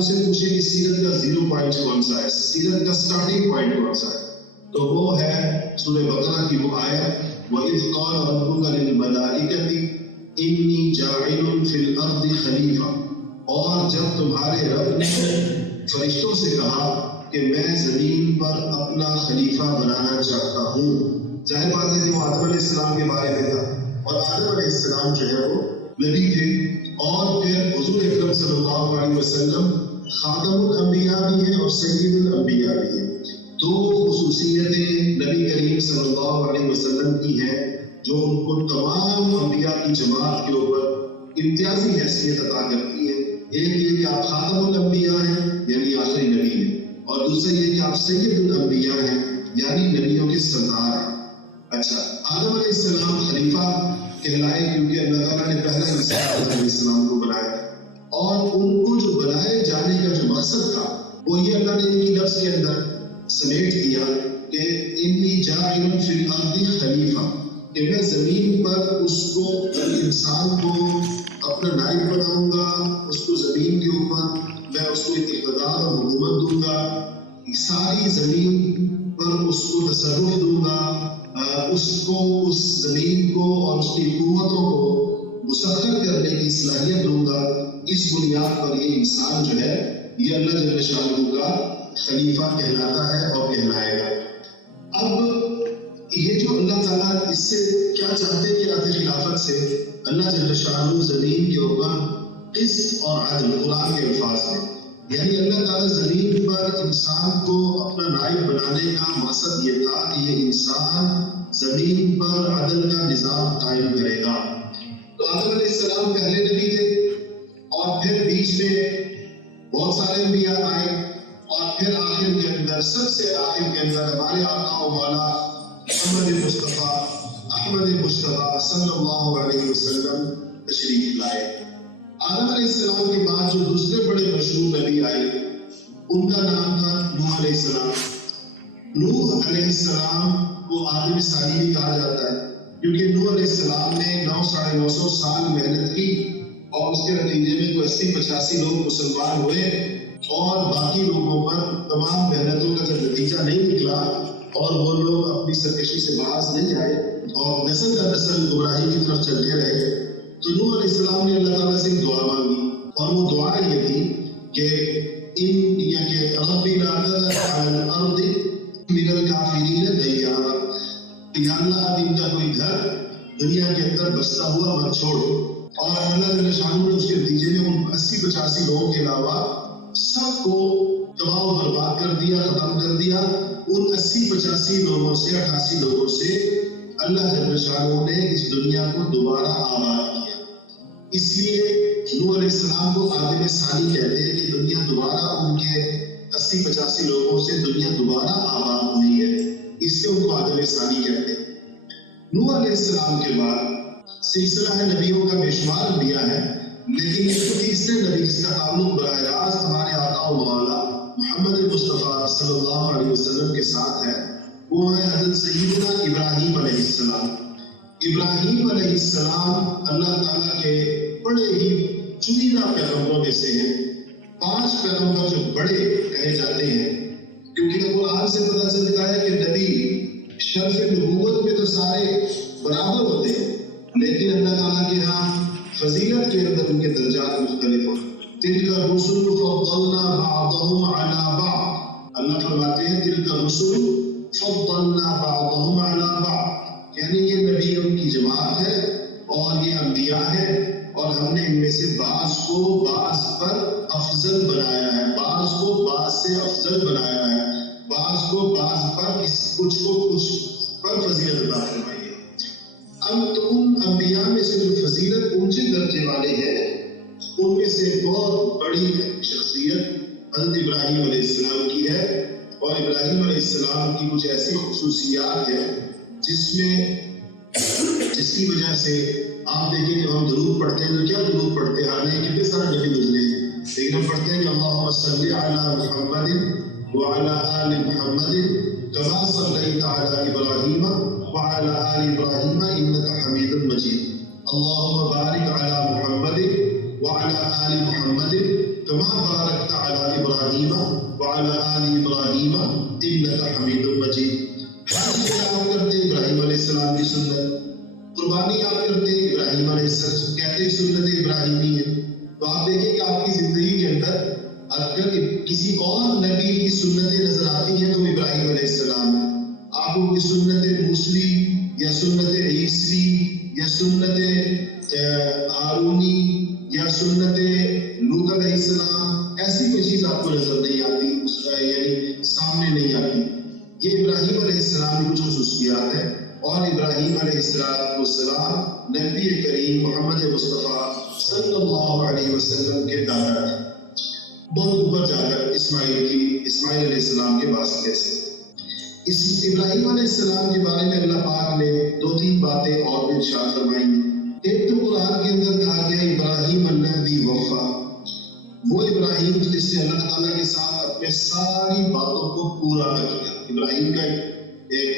آپ اسے پوچھیں کہ سیرت کا 0 پوائنٹ کون سا ہے، سیرت کا سٹارٹنگ پوائنٹ کون سا ہے، تو وہ ہے سورہ بقرہ کی وہ آیت وَإِذْ قَالَ رَبُّكَ لِلْمَلَائِكَةِ إِنِّي جَاعِلٌ فِي الْأَرْضِ خَلِيفَةً، اور جب تمہارے رب نے فرشتوں سے کہا کہ میں زمین پر اپنا خلیفہ بنانا چاہتا ہوں، ظاہر بات ہے کہ وہ آدم علیہ السلام کے بارے میں تھا، اور آدم علیہ السلام جو ہے وہ نبی تھے، اور پھر حضور اکرم صلی اللہ علیہ وسلم خاتم الانبیاء بھی ہیں اور سید الانبیاء بھی ہیں۔ دو خصوصیتیں نبی کریم صلی اللہ علیہ وسلم کی ہیں جو ان کو تمام انبیاء کی جماعت کے اوپر امتیازی حیثیت عطا کرتی ہے۔ ایک یہ کہ آپ خاتم الانبیاء ہیں یعنی آخری نبی ہیں، اور دوسرا یہ کہ آپ سید الانبیاء ہیں یعنی نبیوں کے سردار ہیں۔ اچھا، آدم علیہ السلام خلیفہ کہلائے کیونکہ اللہ تعالیٰ نے پہلا انسان آدم علیہ السلام کو بنایا، اور ان کو جو بنائے جانے کا جو مقصد تھا وہ یہ اللہ نے ایک ہی لفظ کے اندر سمیٹ دیا کہ انی جاعل فی الارض خلیفہ، کہ میں زمین پر اس کو انسان کو اپنا نائب بناؤں گا، اس کو زمین کے اوپر میں اس کو ایک اقتدار اور حکومت دوں گا، ساری زمین پر اس کو تصرف دوں گا، اس کو اس زمین کو اور اس کی حکومتوں کو مسخر کرنے کی صلاحیت دوں گا۔ اس بنیاد پر یہ انسان جو ہے یہ اللہ جل شانہ کا خلیفہ کہلاتا ہے اور کہلائے گا۔ اب یہ جو اللہ تعالیٰ اس سے کیا چاہتے ہیں کہ آتے خلافت سے اللہ جل شانہ زمین کے اوپر قسط اور عدل، قرآن کے الفاظ ہیں، یعنی اللہ تعالیٰ زمین پر انسان کو اپنا نائب بنانے کا مقصد یہ تھا کہ یہ انسان زمین پر عدل کا نظام قائم کرے گا۔ تو آدم علیہ السلام پہلے نبی تھے، اور پھر بیچ میں بہت سارے انبیاء آئے، اور پھر آخر کے اندر سب سے آخر کے اندر ہمارے آقا و مولا محمد مصطفیٰ احمد مصطفیٰ صلی اللہ علیہ وسلم تشریف لائے۔ آدم علیہ السلام کے بعد جو دوسرے بڑے مشہور نبی آئے ان کا نام تھا نوح علیہ السلام۔ نوح علیہ السلام کو آدم ثانی بھی کہا جاتا ہے کیونکہ نوح علیہ السلام نے 900 سال محنت کی، اور اس کے نتیجے میں کوئی 80-85 لوگ مسلمان ہوئے، اور باقی لوگوں پر تمام محنتوں کا جب نتیجہ نہیں نکلا اور وہ لوگ اپنی سرکشی سے باز نہیں آئے اور نسل در نسل گمراہی کی طرف چلتے رہے، تو نوح علیہ السلام نے اللہ تعالیٰ سے ایک دعا مانگی، اور وہ دعا یہ تھی کہ ربی لا تذر علی الارض من الکافرین دیارا، یا اللہ اب ان کا کوئی گھر دنیا کے اندر بستا ہوا مت چھوڑ۔ اور اللہ جل شانہ نے اس کے نتیجے میں ان 80-85 لوگوں کے علاوہ سب کو تباہ و برباد کر دیا، ختم کر دیا۔ ان 80-85 لوگوں سے 88 لوگوں سے اللہ جل شانہ نے اس دنیا کو دوبارہ آباد کیا۔ اس لیے نوح علیہ السلام کو آدم ثانی کہتے ہیں کہ دنیا دوبارہ ان کے 80-85 لوگوں سے دنیا دوبارہ آباد ہوئی ہے، اس سے ان کو آدم ثانی کہتے ہیں۔ نوح علیہ السلام کے بعد سلسلہ ہے نبیوں کا بے شمار انبیاء ہے، لیکن اس کو تیسرے نبی جس کا تعلق براہ راست ہمارے آقا و مولا محمد مصطفیٰ صلی اللہ علیہ وسلم کے ساتھ ہے، وہ ہے حضرت سیدنا ابراہیم علیہ السلام۔ ابراہیم علیہ السلام اللہ تعالیٰ کے بڑے ہی چنیدہ پیغمبروں میں سے ہیں۔ 5 پیغمبر جو بڑے کہے جاتے ہیں، کیونکہ قرآن سے پتہ چلتا ہے کہ نبی شرف نبوت میں تو سارے برابر ہوتے ہیں، لیکن اللہ تعالیٰ کے ہاں فضیلت کے اندر ان کے درجات مختلف ہیں۔ تلک الرسل فضلنا بعضهم على بعض، اللہ فرماتے ہیں تلک الرسل فضلنا بعضهم على بعض، یعنی یہ نبیوں کی جماعت ہے اور یہ انبیاء ہے، اور ہم نے ان میں سے بعض کو بعض پر افضل بنایا ہے، بعض کو بعض سے افضل بنایا ہے، بعض کو بعض پر کچھ کو کچھ پر فضیلت عطا فرمائی ہے۔ اب تو ان انبیاء میں سے جو فضیلت اونچے درجے والے ہیں ان میں سے بہت بڑی شخصیت حضرت ابراہیم علیہ السلام کی ہے، اور ابراہیم علیہ السلام کی کچھ ایسی خصوصیات ہیں جس کی وجہ سے آپ دیکھیں کہ ہم درود پڑھتے ہیں تو کیا درود پڑھتے ہیں، حالانکہ کتنے سارے نبی گزرے ہیں، لیکن ہم پڑھتے ہیں کہ اللہم صلی علی محمد وعلی آل محمد کما صلیت علی ابراہیم وعلی آل ابراہیم انک حمید مجید، اللہم بارک علی محمد وعلی آل محمد کما بارکت علی اگر کسی اور نبی کی سنتیں نظر آتی ہیں تو ابراہیم علیہ السلام ہے. آپ کو کی سنت موسلی یا سنت عیسوی یا سنت ہارونی یا سنت لوط علیہ السلام ایسی کوئی چیز آپ کو نظر نہیں آتی، یعنی سامنے نہیں آتی. یہ ابراہیم علیہ السلام کی کچھ خصوصیات ہیں. اور ابراہیم علیہ السلام نبی کریم محمد مصطفیٰ صلی اللہ علیہ وسلم کے دادا ہیں. بہت اوپر جا کر اسماعیل علیہ السلام کے واسطے سے اس ابراہیم علیہ السلام کے بارے میں اللہ پاک نے 2-3 باتیں اور بھی ارشاد فرمائی. ایک تو قرآن کے اندر کہا گیا ابراہیم النبی وفا، وہ ابراہیم جس نے اللہ تعالیٰ کے ساتھ اپنے ساری باتوں کو پورا کر لیا. ابراہیم کا ایک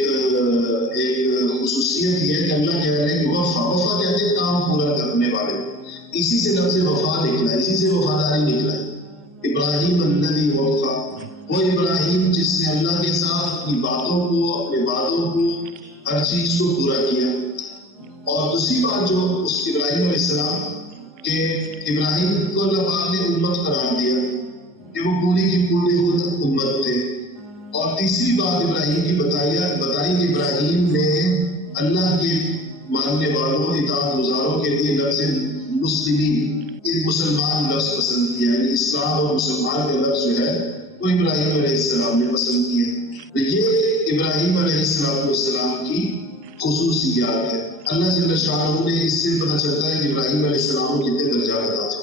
خصوصیت یہ ہے کہ اللہ کہہ رہے ہیں وفا کہتے ہیں کام پورا کرنے والے. اسی سے لفظ وفا نکلا، اسی سے وفاداری نکلا. ابراہیم النبی وفا، وہ ابراہیم جس نے اللہ کے ساتھ اپنی باتوں کو، اپنے وعدوں کو، ہر چیز کو پورا کیا. اور دوسری بات جو اس ابراہیم علیہ السلام کہ ابراہیم کو اللہ پاک نے امت قرار دیا کہ وہ پوری کی پوری خود امت تھے. اور تیسری بات ابراہیم کی بتائی کہ ابراہیم نے اللہ کے ماننے والوں، اطاعت گزاروں کے لیے لفظ مسلمین، مسلمان لفظ پسند کیا. یعنی اسلام اور مسلمان کا لفظ جو ہے وہ ابراہیم علیہ السلام نے پسند کیا. تو یہ ابراہیم علیہ السلام کی خصوصیات ہے. اللہ جل شانہ نے اس سے پتہ چلتا ہے کہ ابراہیم علیہ السلام کو کتنے درجات عطا تھے.